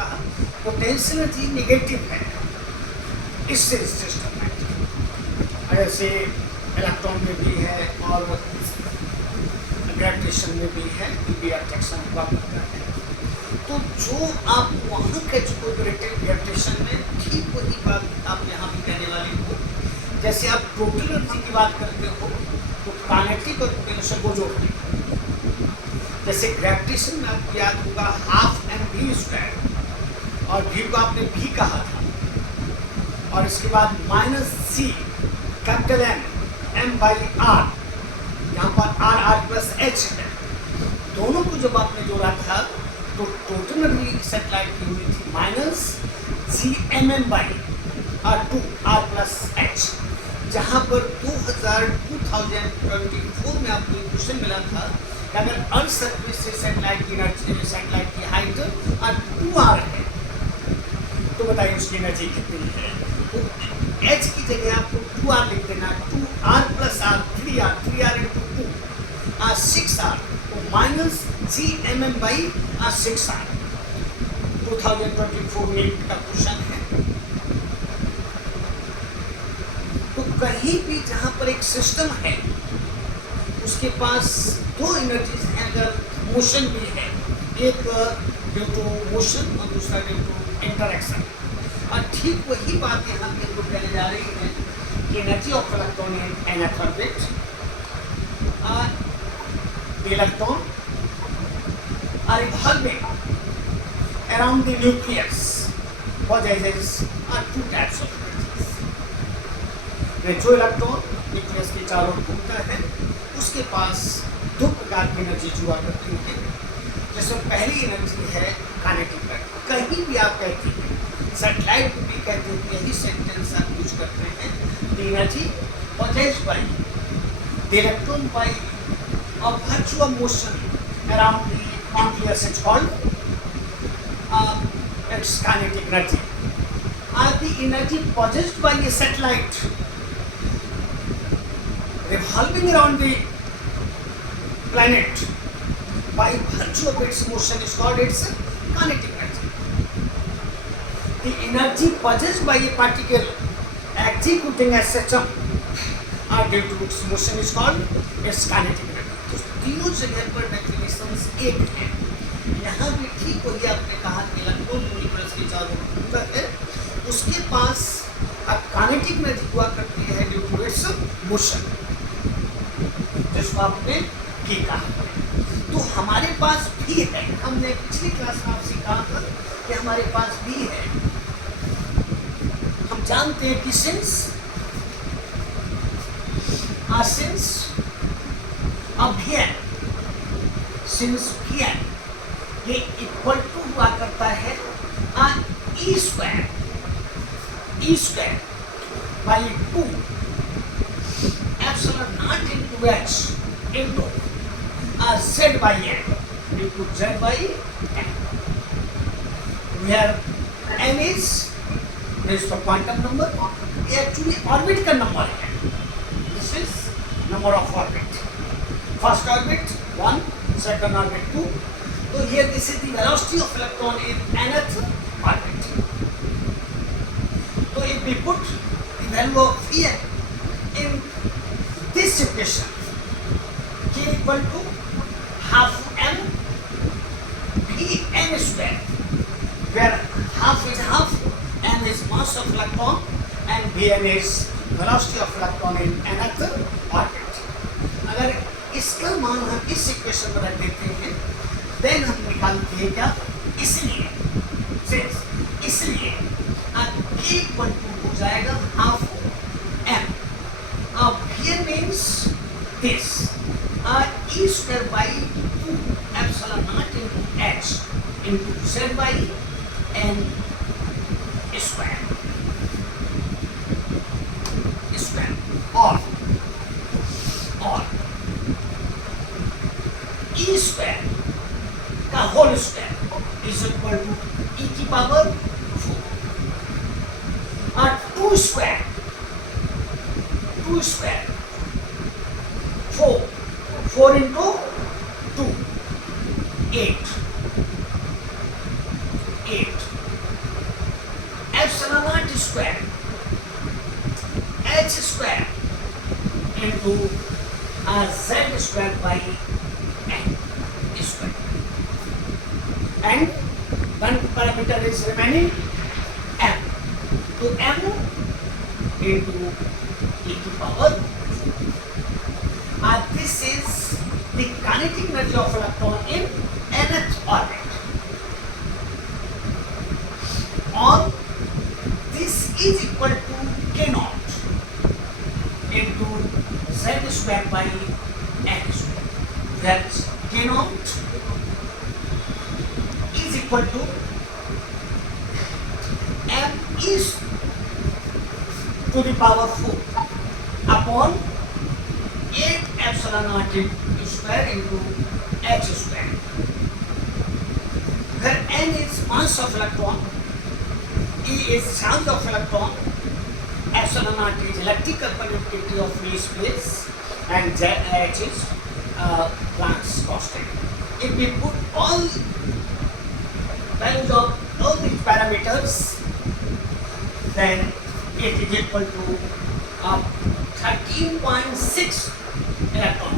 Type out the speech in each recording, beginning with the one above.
कहा, potential energy negative है इससे सिस्टम में, जैसे इलेक्ट्रॉन में भी है और ग्रेविटेशन में भी है, भी अट्रैक्शन हुआ करता है। तो जो आप वहाँ कैच को ग्रेविटेशन में ठीक वही बात आप यहाँ भी कहने वाले हो। जैसे आप टोटल एनर्जी की बात करते हो तो काइनेटिक और पोटेंशियल को जोड़ते हो। जैसे ग्रेविटेशन में आपको याद होगा हाफ mv², और v को आपने v कहा था, और इसके बाद -c कैपिटल M m/r, यहाँ पर r प्लस h है। दोनों को जब आपने जोड़ा था तो टोटल एनर्जी सेटेलाइट की हुई थी -gmm/2 r प्लस h, जहाँ पर 2024 में आपको एक क्वेश्चन मिला था कि अगर अर्थ सर्फेस से सेटेलाइट की एनर्जी, सेटेलाइट की हाइट 2r है, तो बताइए उसकी एनर्जी कितनी है। तो h की जगह आपको 2r लिख देना, 2r plus r 3r, 3r into 2 6r, तो -gmm/6r 2024 में का क्वेश्चन है। तो कहीं भी जहां पर एक सिस्टम है उसके पास दो एनर्जीज हैं, अगर मोशन भी है, एक ड्यू टू मोशन और दूसरा ड्यू टू इंटरेक्शन। और ठीक वही बात यहाँ पे हमको कहने जा रही है कि energy of electron in nth orbit, the electron are revolving around the nucleus, possesses two types of energies। जो इलेक्ट्रॉन न्यूक्लियस के चारों ओर घूमता है उसके पास दो प्रकार की एनर्जी हुआ करती है। जिसमें पहली एनर्जी है काइनेटिक एनर्जी। कहीं भी आप कहते हैं, सैटेलाइट भी कहते हैं, यही सेंटेंस आप यूज करते हैं, the energy possessed by the electron by a virtual motion around the nucleus is called its kinetic energy, or the energy possessed by a satellite revolving around the planet by virtue of its motion is called its kinetic energy. The energy possessed by a particle executing a system or due to its motion is called its kinetic energy. तो तीनों जगह पर definitions एक है। यहाँ भी ठीक वही आपने कहा कि इलेक्ट्रॉन न्यूक्लियस के चारों ओर घूमता है, उसके पास काइनेटिक एनर्जी हुआ करती है ड्यू टू इट्स मोशन, जिसको आपने की कहा। तो हमारे पास भी है, हमने पिछली क्लास में आपसे कहा था कि हमारे पास भी है। हम जानते हैं कि सिंस अभियन, सिंस भियन ये इक्वल टू हुआ करता है e square by 2 epsilon naught into h into z by n into z by n, where n is the quantum number, ये actually orbit का नंबर है। This is number of orbit, first orbit 1, second orbit 2. So here this is the velocity of electron in nth orbit. So if we put the value of Vn in this equation, k equal to half m Vn square, where half is half, m is mass of electron and Vn is velocity of electron in nth orbit. अगर इसका मान हम इस equation में रख देते हैं, then हम निकालते हैं क्या, इसलिए k इक्वल टू हो जाएगा हाफ m। अब Vn means this e square by 2 epsilon naught into h into z by n square और e square का whole square is equal to e की पावर 4 और 2 square 4 into 2 8 into z square by n square, and one parameter is remaining m. So m into e to power 4. This is the kinetic energy of electron in nth orbit, or this is equal to k naught into z square by n square, where k naught is equal to m is to the power 4 upon 8 epsilon naught square into h square, where n is mass of electron, E is charge of electron, epsilon naught is electrical conductivity of free space, and h is Planck's constant. If we put all values of all these parameters, then it is equal to 13.6 electron.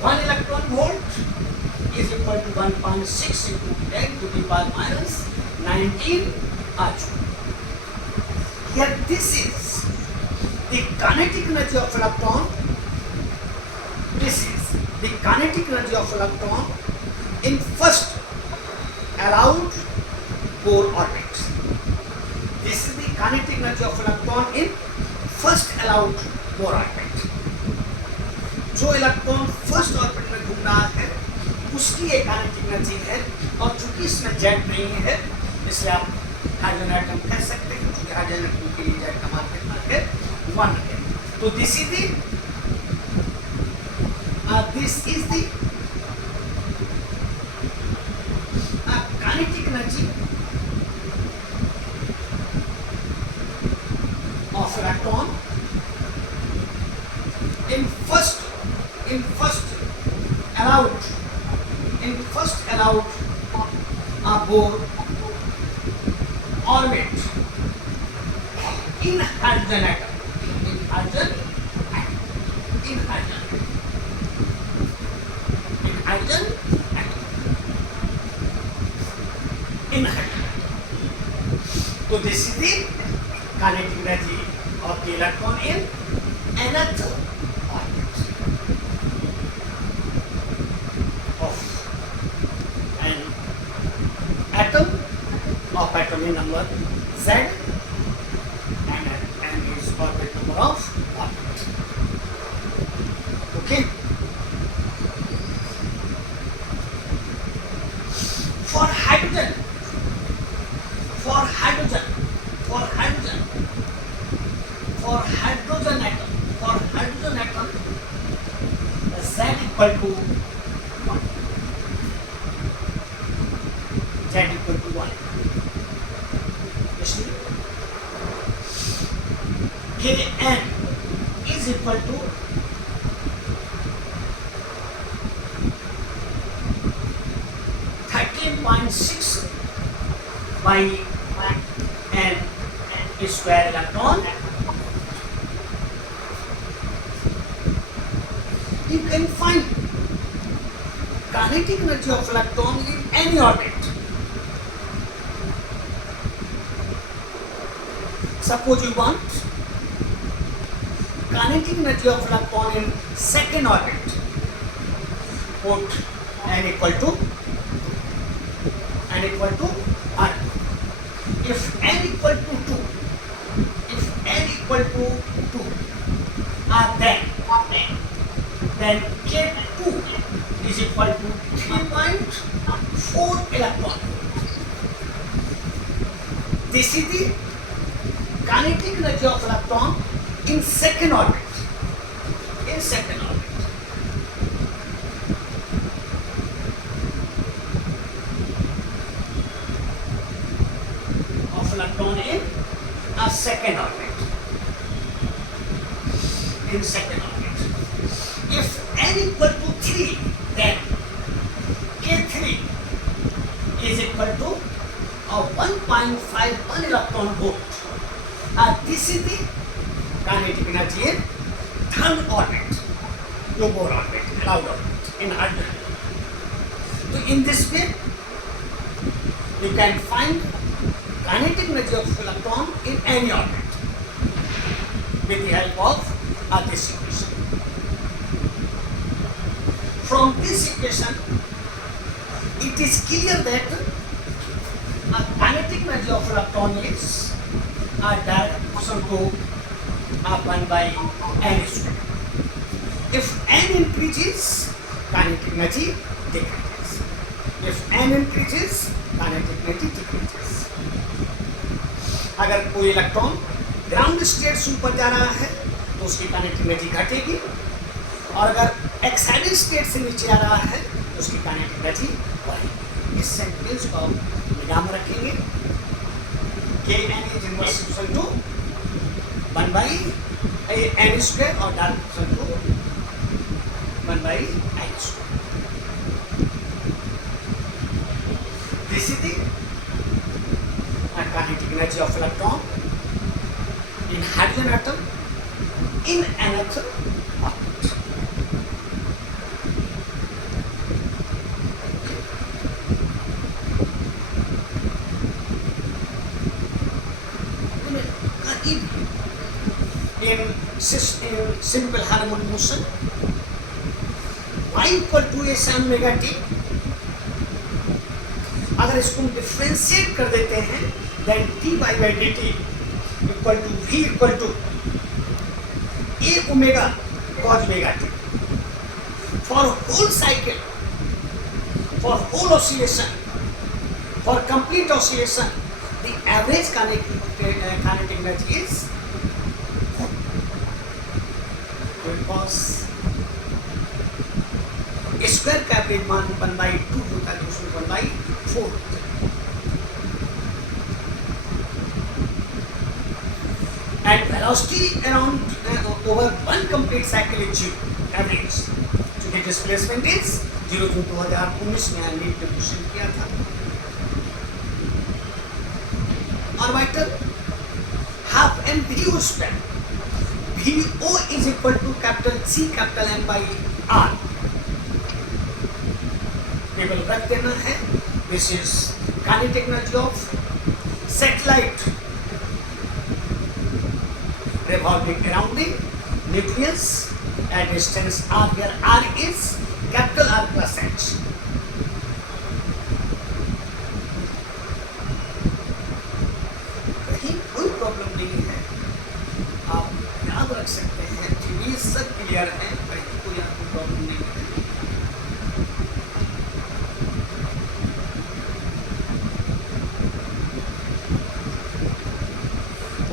1 electron volt is equal to 1.6 into 10 to the power minus 19 joule. Here this is the kinetic energy of electron. This is the kinetic energy of electron in first allowed Bohr orbit. This is the kinetic energy of electron in first allowed Bohr orbit. जो electron first orbit में घूम रहा है उसकी एक kinetic energy है, और चूंकि इसमें जेट नहीं है इसलिए आप हाइड्रोजन एटम कह सकते हैं, क्योंकि हाइड्रोजन एटम के लिए जेट का मान कितना है 1 है. तो this is the kinetic energy of electron in first allowed Bohr orbit in hydrogen atom, So this is the kinetic energy of the electron in nth orbit of an atom of atomic number Z, and is orbit number of orbit. Okay. For hydrogen atom, Z equal to 1. Z equal to 1. Kn is equal to by n square electron. You can find kinetic energy of electron in any orbit. Suppose you want kinetic energy of electron in second orbit. Put n equal to 1. If n equal to 2, then K2 is equal to 3.4 electron. This is the kinetic energy of electron in second orbit. Of electron in a second orbit. If n equal to 3, then K3 is equal to 1.51 electron volt. This is the kinetic energy in third orbit, no Bohr orbit, allowed orbit in hydrogen. So in this way, you can find kinetic energy of electron in any orbit with the help of this equation. From this equation, it is clear that a kinetic energy of electron is direct proportional to 1 by n square. If n increases, kinetic energy decreases. If n increases, kinetic energy decreases. अगर कोई electron ground state से ऊपर जा रहा है तो उसकी kinetic energy घटेगी, और अगर एक्साइटेड स्टेट से नीचे आ रहा है तो उसकी काइनेटिक एनर्जी बढ़ेगी। इस सेंटेंस को आप ध्यान रखेंगे। Kn is inverse equal to 1 by n square और direct equal to 1 by n square. This is the kinetic energy of electron in hydrogen atom in another orbit. In simple harmonic motion, y equal to a sin omega t, अगर इसको हम differentiate कर देते हैं, then dy by dt equal to v equal to a omega cos omega t. For whole cycle, for whole oscillation, for complete oscillation, the average kinetic energy is cos square का average मान 1/2 होता है, तो उसमें 1/4 and velocity around over one complete cycle is 0 average. क्योंकि displacement is 0 जो 2019 में NEET ने क्वेश्चन किया था. Orbital half m VO square, VO is equal to capital C capital M by R. Table रख देना है. This is kinetic energy of satellite revolving around the nucleus at distance r, where r is capital R plus h. कहीं कोई problem नहीं है, आप याद रख सकते हैं. ये सब क्लियर है, कहीं कोई आपको प्रॉब्लम नहीं है.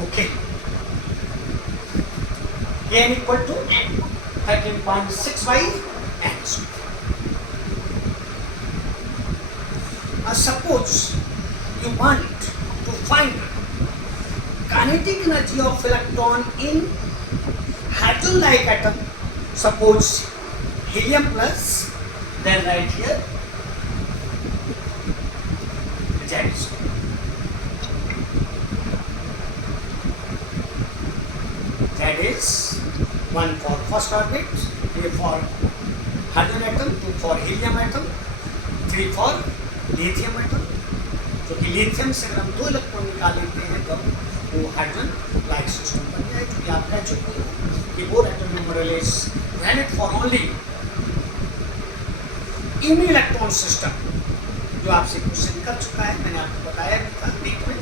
Okay, n equal to 13.6 by n square. Suppose you want to find kinetic energy of electron in hydrogen-like atom. Suppose helium plus, then right here Z square. That is 1 for first orbit, A for hydrogen atom, 2 for helium atom, 3 for lithium atom. क्योंकि lithium से अगर हम 2 electron निकाल लेते हैं तब वो hydrogen like system बन जाए. क्योंकि आप कह चुके हैं कि Bohr atom number is valid for only uni electron system, जो आपसे क्वेश्चन कर चुका है, मैंने आपको बताया भी था नीट में.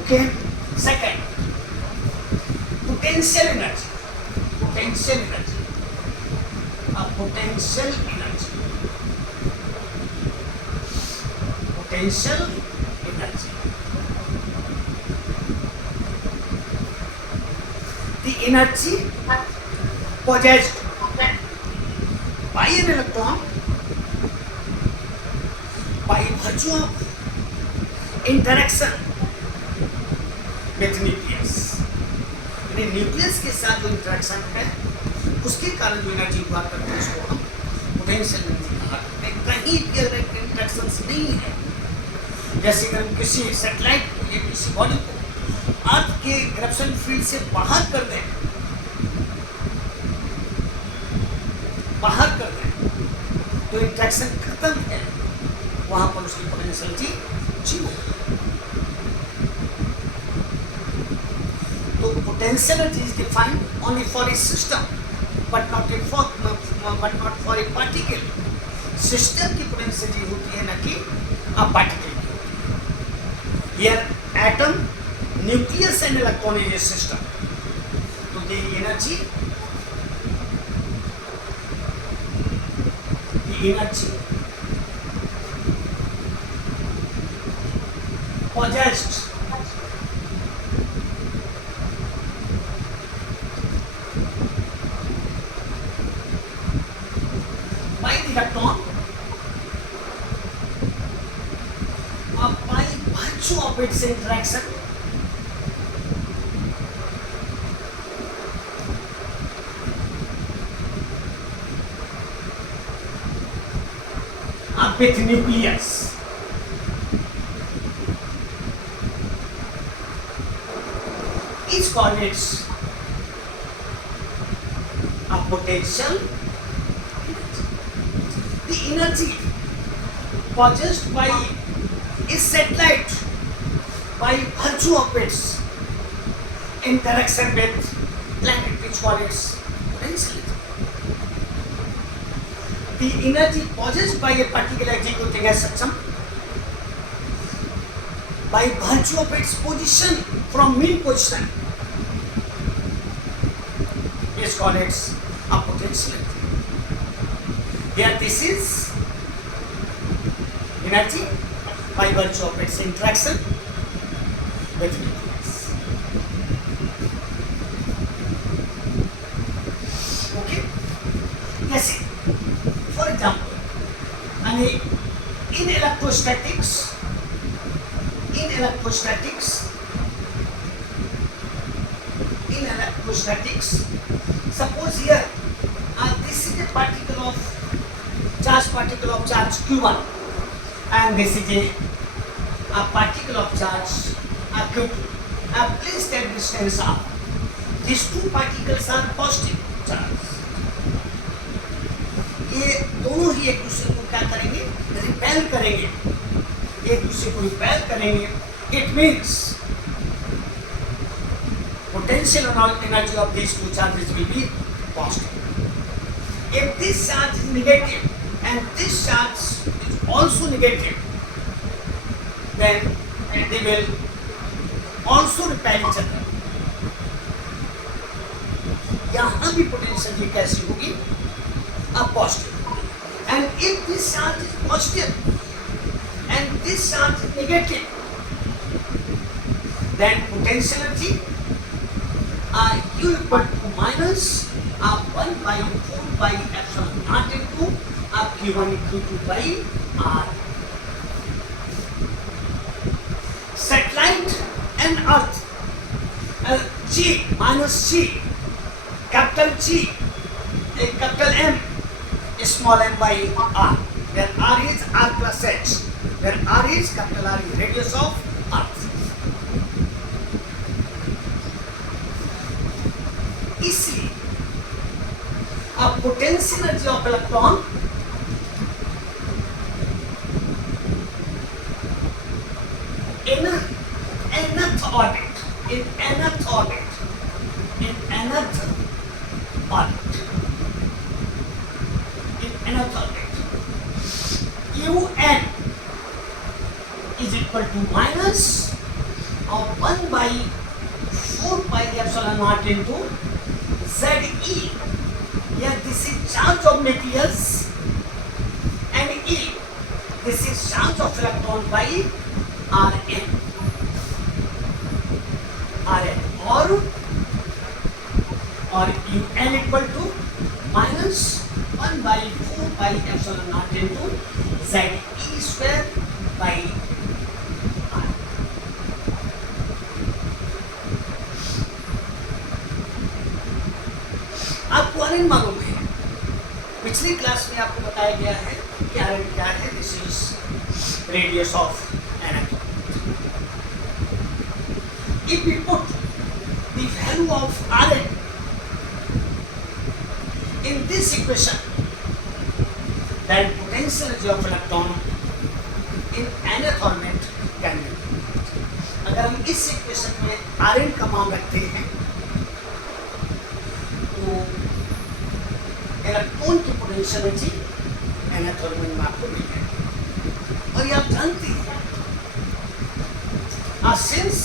Okay, second potential energy. Potential energy. Potential energy. Potential energy. The energy possessed by an electron by virtue of interaction with nucleus. Nucleus के साथ जो इंटरेक्शन है उसके कारण जो एनर्जी हुआ करते हैं उसको हम पोटेंशियल एनर्जी कहा करते हैं. कहीं भी अगर इंटरेक्शंस नहीं है, जैसे अगर हम किसी सैटेलाइट को या किसी बॉडी को अर्थ के ग्रेविटेशन फील्ड से बाहर कर दें, तो इंट्रैक्शन खत्म है, वहां पर उसकी पोटेंशियलिटी जीरो। तो potentiality is defined only for a system but not for a particle. System की पोटेंशियलिटी होती है ना कि पार्टिकल की होती है। Here atom, nucleus and electron is a system. तो the energy possessed by the electron or by virtue of its interaction with nucleus is called its a potential energy. The energy possessed by a satellite by virtue of its interaction with planet, which called its potential. The energy possessed by a particular executing as system by virtue of its position from mean position is called its a potential. Here this is energy by virtue of its interaction with nucleus. Okay? Yes. For example, in electrostatics, suppose here this is a particle of charge q1 and this is a particle of charge q2. Placed at distance r. These two particles are positive charge. ये दोनों ही एक दूसरे को क्या करेंगे, repel करेंगे, एक दूसरे को रिपेल करेंगे. It means potential energy of these two charges will be positive. If this charge is negative and this charge is also negative, then they will also repel each other. यहाँ भी potential कैसी होगी, positive. And if this charge is positive and this charge is negative, then potential energy U equal to minus 1 by 4 by epsilon naught into Q1 Q2 by R. Satellite and Earth, G minus G, capital G, capital M, small m by r, where r is r plus h, where r is capital R is radius of earth. इसलिए अब potential energy of electron in nth orbit, in nth orbit, in nth orbit, in nth orbit, un is equal to minus of 1 by 4 pi epsilon naught into Ze. Here this is charge of nucleus and E. This is charge of electron by Rn. Rn or Un equal to minus 1 by 4 pi epsilon naught into Ze square by R. आपको Rn मालूम है, पिछली class में आपको बताया गया है कि Rn क्या है. This is radius of an atom. if we put the value of Rn in this equation, then potential energy of electron in nth orbit can be. अगर हम इस इक्वेशन में Rn का मान रखते हैं तो इलेक्ट्रॉन की पोटेंशियल एनर्जी nth ऑर्बिट में आपको मिल जाएगी। और ये आप जानते हैं since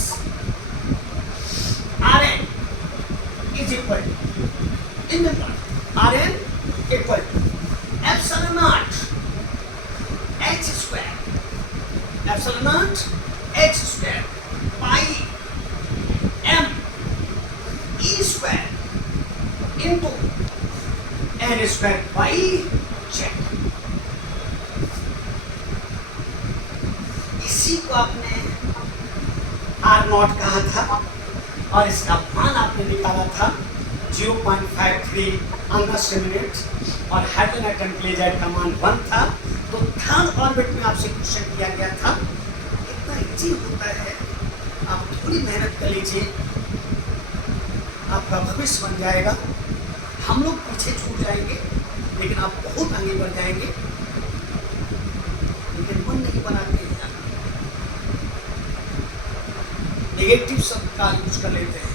Rn is equal to, remember, Rn equal to epsilon naught h square, epsilon naught h square pi m e square into n square by z। इसी को आपने आर नॉट कहा था और इसका मान आपने निकाला था 0.53 मिनट और हाइड्रोजन एटम के लिए जेड का मान 1 था। तो थर्ड ऑर्बिट में आपसे क्वेश्चन किया गया था, इतना इजी होता है, आप थोड़ी मेहनत कर लीजिए, आपका भविष्य बन जाएगा। हम लोग पीछे छूट जाएंगे लेकिन आप बहुत आगे बढ़ जाएंगे, लेकिन मन नहीं बनाते हैं, नेगेटिव शब्द का यूज कर लेते हैं।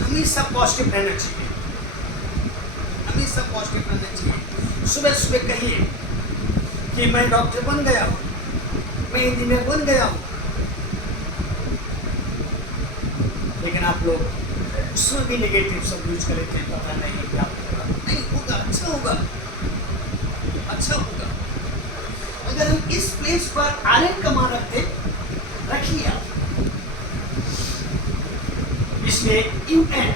हमेशा पॉजिटिव रहना चाहिए, हमेशा पॉजिटिव रहना चाहिए। सुबह सुबह कहिए कि मैं डॉक्टर बन गया हूँ, मैं इंजीनियर बन गया हूँ, लेकिन आप लोग उसमें भी नेगेटिव शब्द यूज कर लेते हैं, पता नहीं क्या होगा, नहीं होगा, अच्छा होगा, अच्छा होगा। अगर हम इस प्लेस पर Rn का मान रखते, रखिए आप, इसमें UN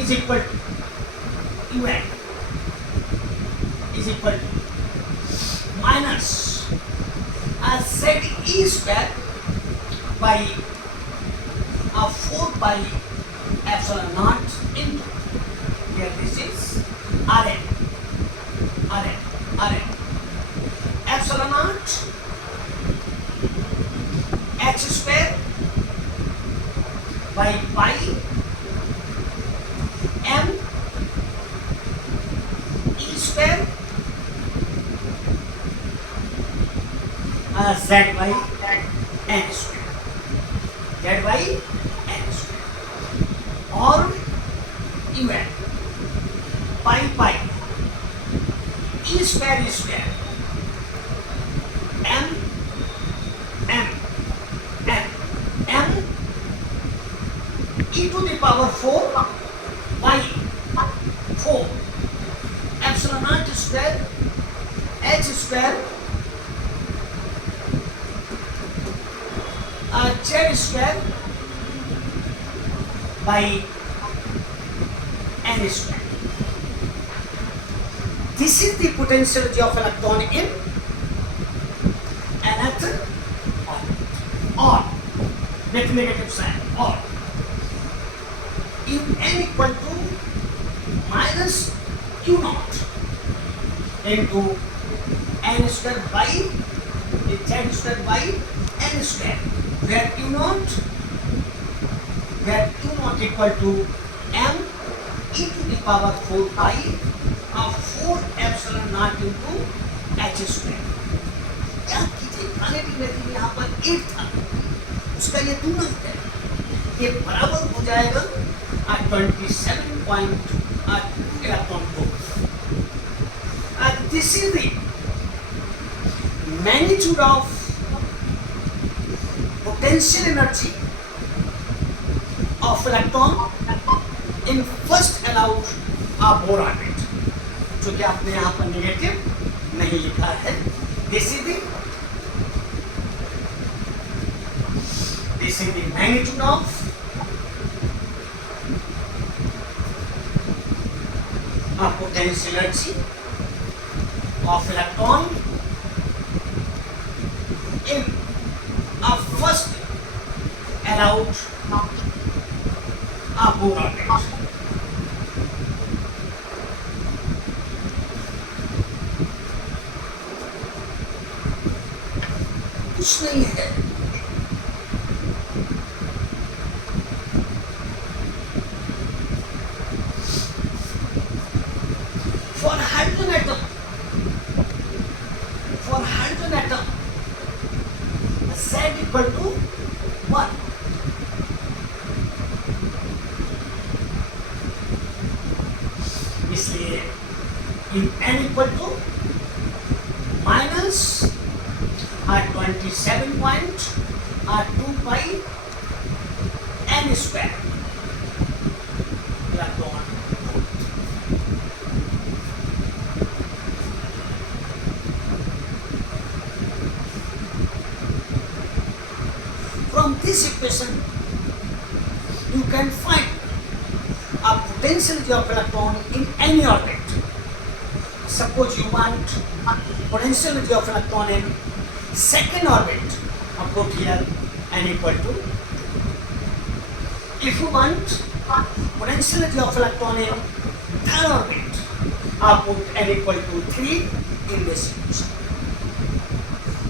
is equal to UN is equal to minus ZE square by 4 by epsilon naught into, here this is Rn epsilon naught h square by pi m e square z by n square, z by n square और UN pi e square m e to the power 4 by 4 epsilon naught square h square z square by n square. This is the potential energy of electron in nth orbit, or with negative sign, or in n equal to minus q naught into n square by z square by n square, where q naught equal to m e to the power 4 pi of 4 epsilon naught into h square। क्या कीजिए, kinetic energy यहाँ पर 8 था, उसका ये दूना है, ये बराबर हो जाएगा 27 electron volt। This is the magnitude of potential energy of electron in first allowed Bohr orbit, जो कि आपने यहाँ पर नेगेटिव नहीं लिखा है। This is the magnitude of potential energy of electron in a first allowed Bohr orbit। कुछ नहीं है, इक्वल टू 1। इसलिए इन n equal to minus 27.2 by n square electron volt. From this equation, you can find a potentiality of electron in any orbit. Suppose you want a potentiality of electron in second orbit, put here n equal to. If you want potentiality of electron in third orbit, put n equal to 3 in this equation.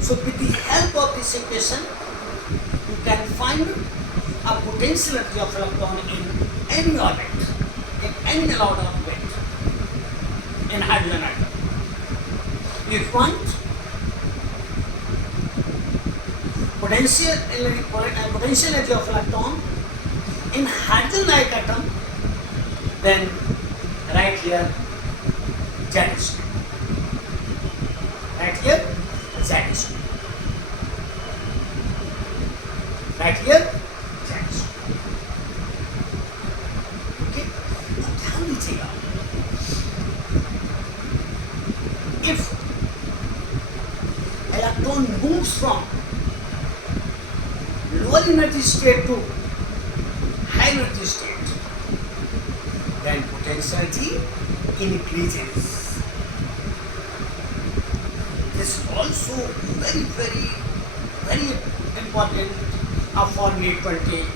So with the help of this equation, you can find a potentiality of electron in any orbit, in any allowed orbit, in hydrogen atom. If you want potentiality of electron in hydrogen-like atom, then right here Z is good. Right here Z is good. Right here Z is good. Okay? अब ध्यान दीजिएगा, if electron moves from lower energy state to high energy state, then potentiality increases. This is also very important for me 25.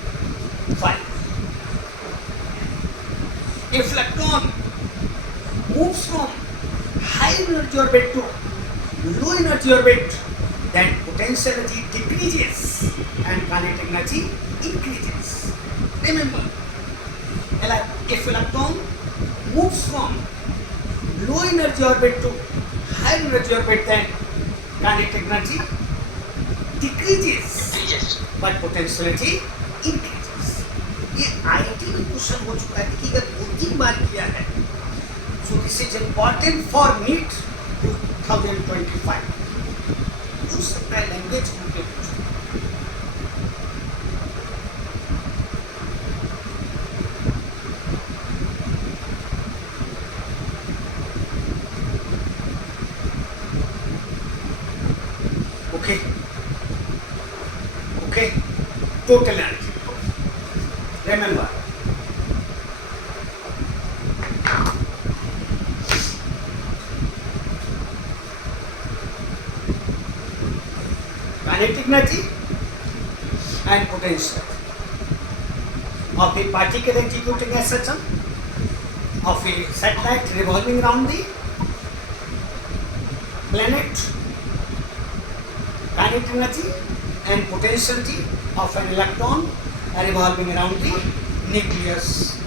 If electron moves from high energy orbit to low energy orbit, then potentiality decreases and kinetic energy increases. Remember, if electron moves from low energy orbit to high energy orbit, then kinetic energy decreases, but potentiality increases. ये IT में question हो चुका है कि अगर 2-3 बार किया है, so this is important for NEET 2025. हो सकता है लैंग्वेज उनके Okay, total energy. Remember, kinetic energy and potential of a particle executing as such of a satellite revolving around the planet, kinetic energy and potentiality of an electron revolving around the nucleus.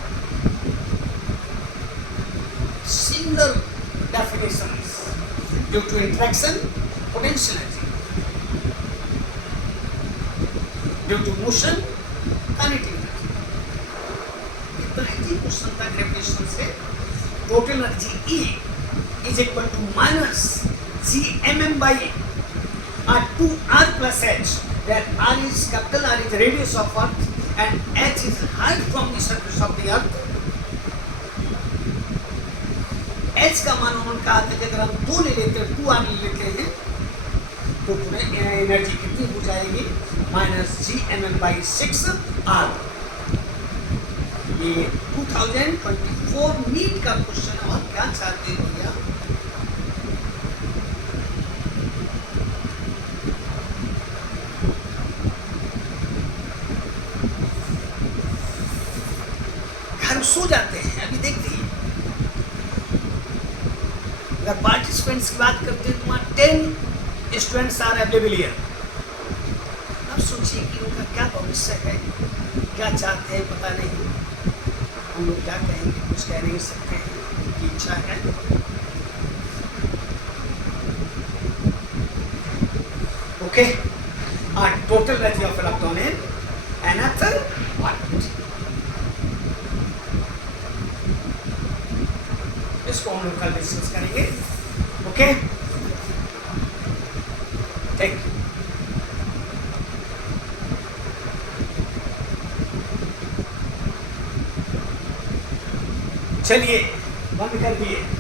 Similar definitions. Due to interaction, potential energy. Due to motion, kinetic energy. इतना ही question था gravitation से. Total energy E is equal to minus Gmm by 2r plus h, where r is capital R is the radius of Earth and h is height from the surface of the Earth. h का मान उन्होंने कहा था कि अगर हम 2 ले लेते हैं, 2r ले लेते हैं, तो पूरे एनर्जी कितनी हो जाएगी? Minus Gmm by 6r. ये 2024 नीट का क्वेश्चन है. और क्या चाहते हैं भैया? सो जाते हैं. अभी देखते हैं, अगर पार्टिसिपेंट्स की बात करते हैं तो वहाँ 10 स्टूडेंट्स आर अवेलेबल हियर. अब सोचिए कि उनका क्या भविष्य है, क्या चाहते हैं, पता नहीं. हम लोग क्या कहेंगे, कुछ कह नहीं सकते हैं. उनकी इच्छा है. Okay, total energy of electron in nth orbit. इसको हम लोग कल डिस्कस करेंगे. Okay, thank you. चलिए बंद कर दिए.